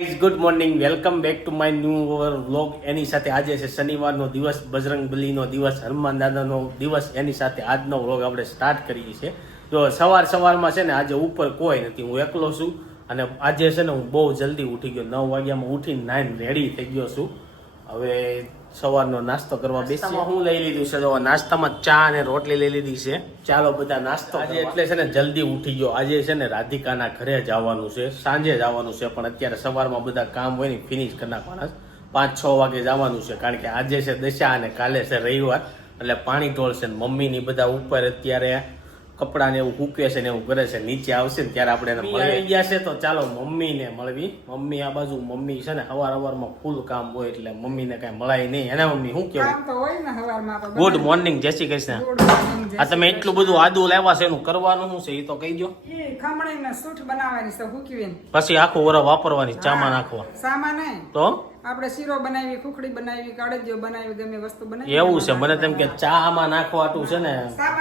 Good morning welcome back to my new over vlog એની સાથે આજે છે શનિવારનો દિવસ, બજરંગ બલીનો દિવસ, હનુમાન દાદાનો દિવસ, એની સાથે આજનો વ્લોગ આપણે સ્ટાર્ટ કરીએ છીએ. જો સવાર સવારમાં છે ને આજે ઉપર કોઈ નથી, હું એકલો છું. અને આજે છે ને હું બહુ જલ્દી ઉઠી ગયો. નવ વાગ્યામાં ઉઠીને નાઈન રેડી થઈ ગયો છું. હવે સવારનો નાસ્તો કરવા બેસી હું લઈ લીધું છે? જો નાસ્તામાં ચા અને રોટલી લઈ લીધી છે. ચાલો બધા નાસ્તો આજે એટલે છે ને જલ્દી ઉઠી ગયો. આજે છે ને રાધિકાના ઘરે જવાનું છે. સાંજે જવાનું છે પણ અત્યારે સવારમાં બધા કામ હોય ને ફિનિશ કરી નાખવાના પાંચ છ વાગે જવાનું છે કારણ કે આજે છે દશા અને કાલે છે રવિવાર. એટલે પાણી ઢોળશે ને મમ્મીની બધા ઉપર અત્યારે કપડાને એવું હૂકે છે ને એવું કરે છે નીચે આવશે ને ત્યારે આપણે એને મળી ગયા છે. તો ચાલો મમ્મીને મળવી. મમ્મી આ બાજુ મમ્મી છે ને અવાર અવારમાં ફૂલ કામ હોય એટલે મમ્મીને કઈ મળાય નહીં. એના મમ્મી શું કેવું? કામ તો હોય ને હવારમાં તો ગુડ મોર્નિંગ જય શ્રી કૃષ્ણ. આ તમે એટલું બધું આદુ લાવ્યા છે એનું કરવાનું શું છે એ તો કહી દો. એ ખમણીને સૂઠ બનાવવાની છે હુકવીને પછી આખું વર વાપરવાની ચામાં નાખવા. સામાન. નહીં તો? આપણે શીરો બનાવી ખુખડી બનાવી કાળજીઓ બનાવી ગમે વસ્તુ બનાવી. એવું છે. મને તેમ કે ચામાં નાખવાતું છે ને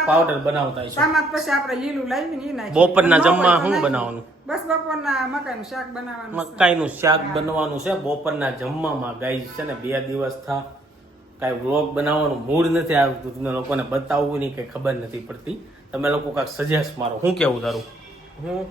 પાવડર બનાવતા છે સામાન પછી આપણે લીલું લાવીને ઈ નાખી બપોરના જમવા શું બનાવવાનું? બસ બપોરના મકાઈનું શાક બનાવવાનું છે. મકાઈનું શાક બનવાનું છે. બપોરના જમવામાં ગાય છે ને બે દિવસ થા. કાંઈ વ્લોગ બનાવવાનું મૂડ નથી આવતું. તમે લોકોને બતાવવું નહીં કઈ ખબર નથી પડતી. તમે લોકો કાંઈક સજેસ્ટ મારો. શું કેવું તારું? હું?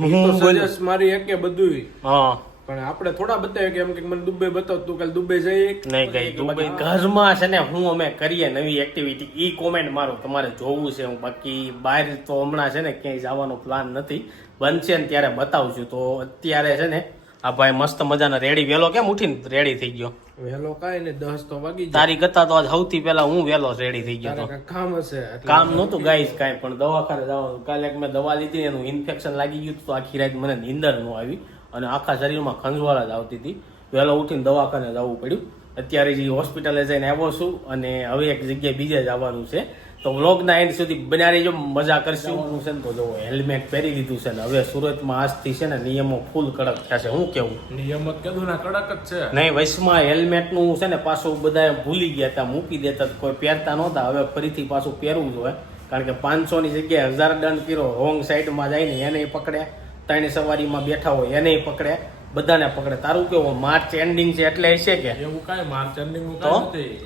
હું તો સજેસ્ટ મારી એકે બધુંય. હા. પણ આપણે થોડા બતાવીએ કે એમ કે મને દુબઈ બતાવ તું કાલ દુબઈ જઈ નહીં ગઈ દુબઈ ઘરમાં છે ને હું અમે કરીએ નવી એક્ટિવિટી ઈ કોમેન્ટ મારો તમારે જોવું છે હું બાકી બહાર તો હમણાં છે ને ક્યાંય જવાનો પ્લાન નથી. બનશે ને ત્યારે બતાવશું તો અત્યારે છે ને આ ભાઈ મસ્ત મજાના રેડી વેલો કેમ ઉઠીને રેડી થઈ ગયો? વહેલો કાંઈ ને દસ તો વાગી તારી કરતા તો આજ સૌથી પહેલા હું વેલો રેડી થઈ ગયો તો કામ હશે કામ નહોતું ગાઈસ કાંઈ પણ દવાખાને જવાનું. કાલે મેં દવા લીધી એનું ઇન્ફેક્શન લાગી ગયું હતું તો આખી રાત મને નીંદર ન આવી. અને આખા શરીરમાં ખંજવાળા જ આવતી હતી. વહેલો ઉઠીને દવાખાને જવું પડ્યું. અત્યારે જે હોસ્પિટલે જઈને આવ્યો છું અને હવે એક જગ્યાએ બીજે જવાનું છે. તો વ્લોગના એન્ડ સુધી બનાવી જો મજા કરશું. છે ને તો જો હેલ્મેટ પહેરી લીધું છે ને હવે સુરતમાં આજથી છે ને નિયમો ફૂલ કડક થયા છે. હું કેવું? નિયમો કીધું ને કડક જ છે. નહીં વૈશ્વમાં હેલ્મેટનું છે ને પાછું બધા ભૂલી ગયા હતા મૂકી દેતા તો કોઈ પહેરતા નહોતા. હવે ફરીથી પાછું પહેરવું જોઈએ. કારણ કે પાંચસો ની જગ્યાએ હજાર દંડ કર્યો રોંગ સાઈડમાં જઈને એને પકડ્યા. ત્રણ સવારીમાં બેઠા હોય એને પકડે બધાને પકડે. તારું કેવું? માર્ચ એન્ડિંગ છે એટલે હશે કે? એવું કાંઈ? માર્ચ એન્ડિંગ તો?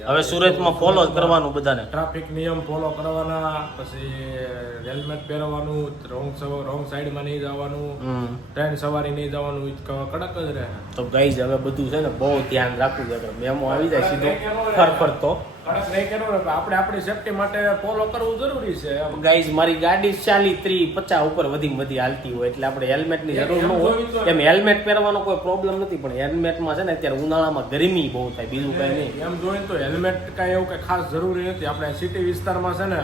હવે સુરતમાં ફોલો જ કરવાનું બધાને. ટ્રાફિક નિયમ ફોલો કરવાના પછી હેલ્મેટ પહેરવાનું રોંગ રોંગ સાઈડમાં નહીં જવાનું ટ્રેન સવારી નહીં જવાનું ઈ કડક જ રહે. તો ગાઈઝ હવે બધું છે ને બહુ ધ્યાન રાખવું છે. મેમો આવી જાય સીધો. ફરફરતો. કડક નહીં કરવું આપણે આપણી સેફટી માટે ફોલો કરવું જરૂરી છે ગાઈઝ મારી ગાડી ચાલી ત્રી પચાસ ઉપર વધી વધી હાલતી હોય એટલે આપણે હેલ્મેટની જરૂર ન હોય. એમ હેલ્મેટ પહેરવાનો કોઈ પ્રોબ્લેમ નથી પણ હેલ્મેટમાં છે ને અત્યારે ઉનાળામાં ગરમી બહુ થાય બીજું કઈ નહીં. એમ જોઈએ તો હેલ્મેટ કાંઈ એવું કઈ ખાસ જરૂરી નથી. આપણે સિટી વિસ્તારમાં છે ને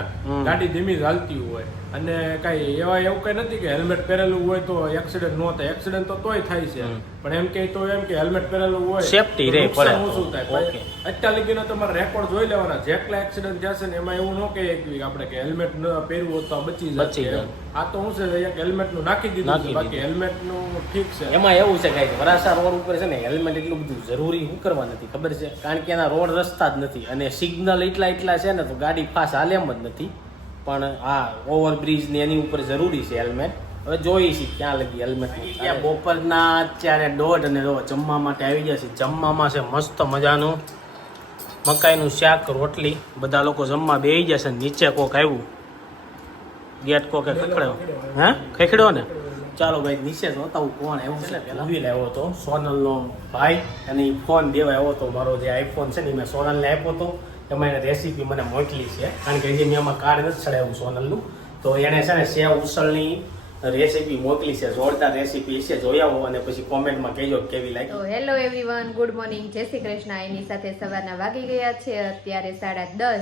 ગાડી ધીમી ચાલતી હાલતી હોય. અને કાંઈ એવા એવું કઈ નથી કે હેલ્મેટ પહેરેલું હોય તો એક્સિડન્ટ ન થાય. એક્સિડન્ટ તો તોય થાય છે. પણ એમ કે તો એમ કે હેલ્મેટ પહેરેલું હોય સેફટી રે. ઓછું થાય. અત્યારે લગીનો તમારે રેકોર્ડ જોઈ લેવાના. જેટલા એક્સિડન્ટ થયા છે ને એમાં એવું ન કે આપણે કે હેલ્મેટ ન પહેરવું હોત તો બચી બચી જાય. આ તો હું છે એક હેલ્મેટનું નાખી દીધું છે. બાકી હેલ્મેટનું ઠીક છે. એમાં એવું છે ગાઈઝ વરાસા રોડ ઉપર છે ને હેલ્મેટ એટલું બધું જરૂરી હું કરવા નથી. ખબર છે? કારણ કે એના રોડ રસ્તા જ નથી. અને સિગ્નલ એટલા એટલા છે ને તો ગાડી ફાસ હાલે એમ જ નથી. પણ આ ઓવરબ્રિજ ને એની ઉપર જરૂરી છે હેલ્મેટ હવે જોઈએ છીએ ક્યાં લગી હેલ્મેટ બપોરના અત્યારે દોઢ અને જમવા માટે આવી ગયા છે જમવામાં છે મસ્ત મજાનું. મકાઈનું શાક, રોટલી, બધા લોકો જમવા બેસી જશે નીચે કોક આવ્યું. ગેટ કોકે ખખડ્યો. હે? ખખડ્યો ને? ચાલો ભાઈ, નીચે જોતા હું કોણ એવું છે મોબાઈલ આવ્યો હતો સોનલનો ભાઈ અને ફોન દેવા આવ્યો હતો મારો જે આઈફોન છે ને મેં સોનલને આપ્યો હતો એમાં એને રેસીપી મને મોકલી છે. કારણ કે હજી એમાં કાર્ડ નથી ચડાવ્યું સોનલનું. તો એણે છે ને સેવ, ઉસળની રેસીપી મોકલી છે, જોરદાર રેસીપી છે જોયા હો અને પછી કોમેન્ટમાં કહેજો કેવી લાગી. તો હેલો એવરીવન ગુડ મોર્નિંગ જય શ્રી કૃષ્ણ. એની સાથે સવારના વાગી ગયા છે, અત્યારે સાડા દસ.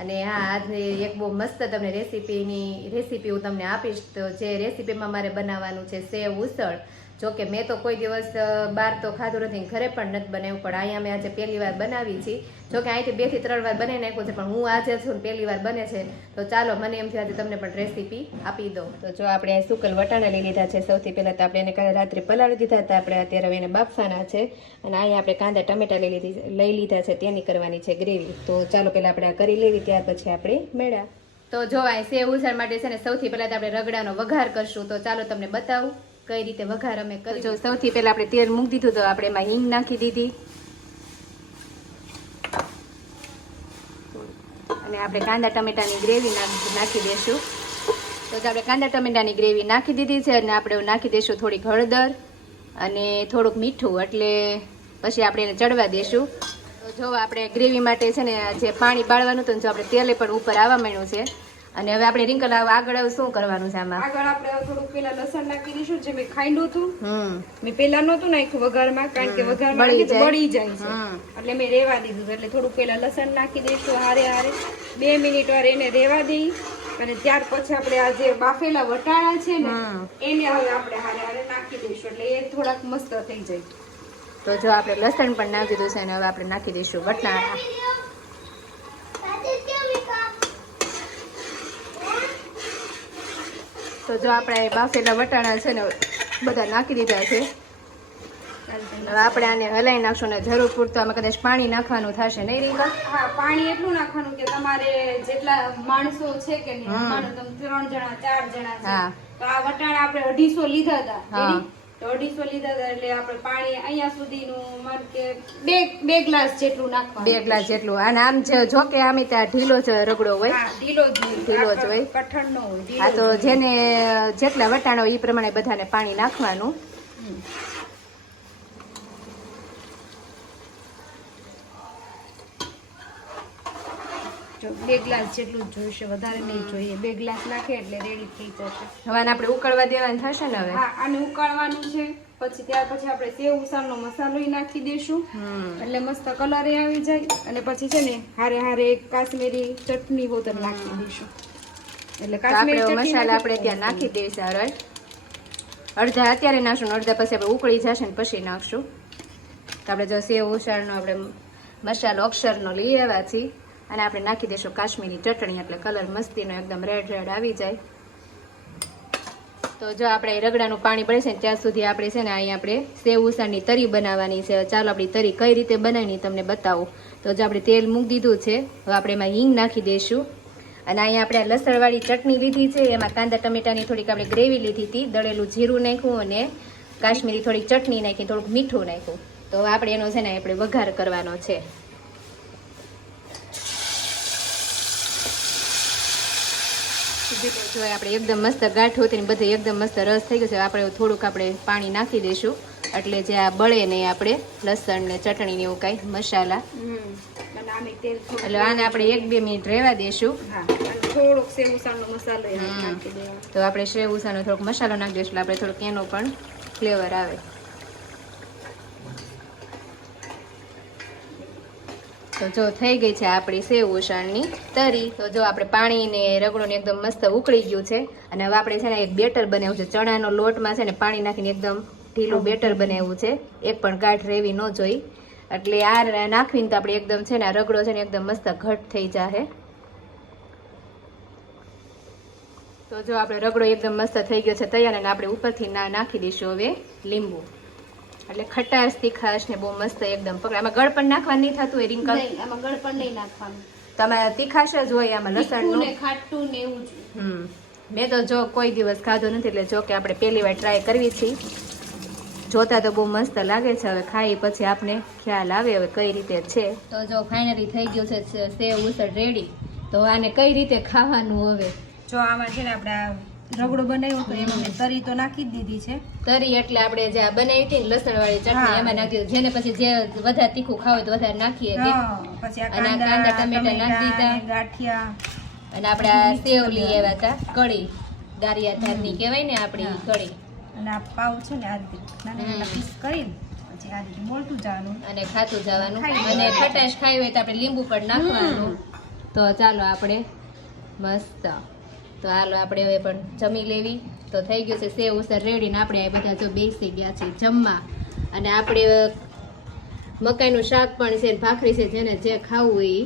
અને હા, આજે એક બહુ મસ્ત તમને રેસીપીની રેસીપી હું તમને આપીશ. તો જે રેસીપીમાં મારે બનાવવાનું છે, સેવ ઉસળ. જો કે મેં તો કોઈ દિવસ બહાર તો ખાધું નથી ઘરે પણ નથી બનાવ્યું પણ અહીંયા મેં આજે પહેલી વાર બનાવી છે. જો કે અહીંથી બેથી ત્રણ વાર બનાવી નાખ્યું છે પણ હું આજે છું પહેલી વાર બને છે. તો ચાલો મને એમ આજે તમને પણ રેસીપી આપી દઉં. તો જો આપણે સુકલ વટાણા લઈ લીધા છે સૌથી પહેલાં તો આપણે એને રાત્રે પલાળી દીધા હતા. આપણે અત્યારે હવે એને બાફવાના છે. અને અહીંયા આપણે કાંદા ટમેટા લઈ લીધી લઈ લીધા છે તેની કરવાની છે ગ્રેવી તો ચાલો પહેલાં આપણે આ કરી લેવી ત્યાર પછી આપણે મેળા. તો જો આ સેવ ઉછાળ માટે છે ને સૌથી પહેલાં તો આપણે રગડાનો વઘાર કરશું. તો ચાલો તમને બતાવું. કઈ રીતે વઘાર અમે કરી જો સૌથી પહેલા આપણે તેલ મૂકી દીધું તો આપણે એમાં હિંગ નાખી દીધી. અને આપણે કાંદા ટમેટાની ગ્રેવી નાખી દઈશું તો આપણે કાંદા ટમેટાની ગ્રેવી નાખી દીધી છે અને આપણે નાખી દઈશું થોડીક હળદર અને થોડુંક મીઠું એટલે પછી આપણે એને ચડવા દઈશું તો જો આપણે ગ્રેવી માટે છે ને જે પાણી બાળવાનું હતું જો આપણે તેલે પણ ઉપર આવવા માંડ્યું છે. અને હવે આપણે રિંકલ આગળ શું કરવાનું છે આમાં? આગળ આપણે થોડુંક પેલા લસણ નાખી દઈશું જે મેં ખાંડ્યું હતું. હમ. મેં પેલા નહોતું નાખ્યું વઘારમાં કારણ કે વઘારમાં બળી જાય. છે. એટલે મેં રેવા દીધું એટલે થોડુંક પેલા લસણ નાખી દઈશું હારે હારે. બે મિનિટ વાર એને રેવા દઈ. અને ત્યાર પછી આપણે આ જે બાફેલા વટાણા છે ને એને હવે આપણે હારે હારે નાખી દઈશું. એટલે એ થોડાક મસ્ત થઈ જાય. તો જો આપણે લસણ પણ નાખી દીધું અને હવે આપણે નાખી દઈશું વટાણા. તો જો આપણે બાફેલા વટાણા છે ને બધા નાખી દીધા છે હવે આપણે આને હલાઈ નાખશું ને જરૂર પૂરતું આમાં કદાચ પાણી નાખવાનું થશે નહીં રીંગા હા પાણી એટલું નાખવાનું કે તમારે જેટલા માણસો છે કે નહીં. ત્રણ જણા ચાર જણા છે હા. તો આ વટાણા આપણે અઢીસો લીધા હતા? તો અઢીસો લીધા હતા એટલે આપણે પાણી અહીંયા સુધીનું માન કે બે બે ગ્લાસ જેટલું નાખવાનું બે ગ્લાસ જેટલું. અને આમ જે- કે આમે ત્યાં ઢીલો જ રગડો હોય. ઢીલો જ હોય. ઢીલો જ હોય. કઠણ ન હોય આ તો જેને જેટલા વટાણો ઈ એ પ્રમાણે બધાને પાણી નાખવાનું. જો બે ગ્લાસ જેટલું જ જોઈશે વધારે નહીં જોઈએ. બે ગ્લાસ નાખે એટલે રેડી થઈ જશે. હવે આને આપણે ઉકળવા દેવાનું થશે ને હવે? હા આને ઉકાળવાનું છે. પછી ત્યાર પછી આપણે સેવ ઉસારનો મસાલો નાખી દઈશું એટલે મસ્ત કલર આવી જાય. અને પછી છે ને હારે હારે કાશ્મીરી ચટણી બોતલ નાખી દઈશું. એટલે કાશ્મીરી મસાલા આપણે ત્યાં નાખી દઈશું હરળ અડધા અત્યારે નાખશું અડધા પછી આપણે ઉકળી જશે ને પછી નાખશું. તો આપણે જો સેવ ઉસાળનો આપણે મસાલો અક્ષરનો લઈ આવ્યા છીએ. અને આપણે નાખી દઈશું કાશ્મીરી ચટણી. એટલે કલર મસ્તીનો એકદમ રેડ રેડ આવી જાય. તો જો આપણે રગડાનું પાણી બળે છે ત્યાં સુધી આપણે છે ને અહીં આપણે સેવ ઉસાણની તરી બનાવવાની છે. ચાલો આપણી તરી કઈ રીતે બનાવીની તમને બતાવું. તો જો આપણે તેલ મૂકી દીધું છે, હવે આપણે એમાં હિંગ નાખી દઈશું. અને અહીંયા આપણે લસણવાળી ચટણી લીધી છે. એમાં કાંદા ટમેટાની થોડીક આપણે ગ્રેવી લીધી હતી, દળેલું જીરું નાખ્યું અને કાશ્મીરી થોડીક ચટણી નાખી, થોડુંક મીઠું નાખ્યું. તો હવે આપણે એનો છે ને આપણે વઘાર કરવાનો છે. જો આપણે એકદમ મસ્ત ગાંઠો તેની બધે એકદમ મસ્ત રસ થઈ ગયો છે. આપણે થોડુંક આપણે પાણી નાખી દઈશું. એટલે જે આ બળે નહીં આપણે લસણ ને ચટણી ને એવું કાંઈ મસાલા. એટલે આને આપણે એક બે મિનિટ રહેવા દઈશું. તો આપણે સેવ ઉસાનો થોડોક મસાલો નાખી દઈશું. એટલે આપણે થોડોક એનો પણ ફ્લેવર આવે. તો જો થઈ ગઈ છે આપણી સેવ ઉસળની તરી તો જો આપણે પાણી ને રગડો ને એકદમ મસ્ત ઉકળી ગયું છે. અને હવે આપણે છે ને એક બેટર બનાવ્યું છે. ચણાનો લોટમાં છે ને પાણી નાખીને એકદમ ઢીલું બેટર બનાવ્યું છે. એક પણ ગાંઠ રેવી ન જોઈ. એટલે આ નાખવીને તો આપણે એકદમ છે ને આ રગડો છે ને એકદમ મસ્ત ઘટ થઈ જશે તો જો આપણે રગડો એકદમ મસ્ત થઈ ગયો છે તૈયાર અને આપણે ઉપરથી ના નાખી દઈશું હવે લીંબુ. એટલે ખટાશ તીખાશ ને બહુ મસ્ત એકદમ. પકડ આમાં ગળ પણ નાખવાનું નહીં થતું હોય રિંકલ? નહીં આમાં ગળ પણ નહીં નાખવાનું. તમારે તીખાશ જ હોય આમાં લસણ ને? ખાટું ને એવું જ. હમ. મેં તો જો કોઈ દિવસ ખાધું નથી એટલે જો કે આપણે પહેલી વાર ટ્રાય કરવી છે. જોતા તો બહુ મસ્ત લાગે છે હવે ખાઈ પછી આપને ખ્યાલ આવે હવે કઈ રીતે છે. તો જો ફાઇનલી થઈ ગયું છે સેવ ઉસળ રેડી તો આને કઈ રીતે ખાવાનું હવે? જો આમાં છે ને આપણે રગડો બનાવ્યો તો એમાં મેં તરી તો નાખી જ દીધી છે. તરી એટલે આપણે જે આ બનાવી હતી લસણ વાળી ચટણી એમાં નાખી જેને પછી જે વધારે તીખું ખાવ તો વધારે નાખીએ પછી અને કાંદા ટમેટા નાખી દીધા. ગાંઠિયા. અને આપણે સેવ લઈ આવ્યા હતા કઢી. દારિયા ધારની કહેવાય ને આપણી કઢી. અને આ પાવ છે ને આ રીતે નાના નાના પીસ કરીને બોલતું જવાનું અને ખાતું જવાનું. અને ખટાશ ખાઈ હોય તો આપણે લીંબુ પણ નાખવાનું. તો ચાલો આપણે મસ્ત. તો હાલો આપણે હવે પણ જમી લેવી. તો થઈ ગયું છે સેવ ઉસર રેડીને આપણે આ બધા જો બેસી ગયા છે જમવા. અને આપણે મકાઈનું શાક પણ છે ભાખરી છે જેને જે ખાવું હોય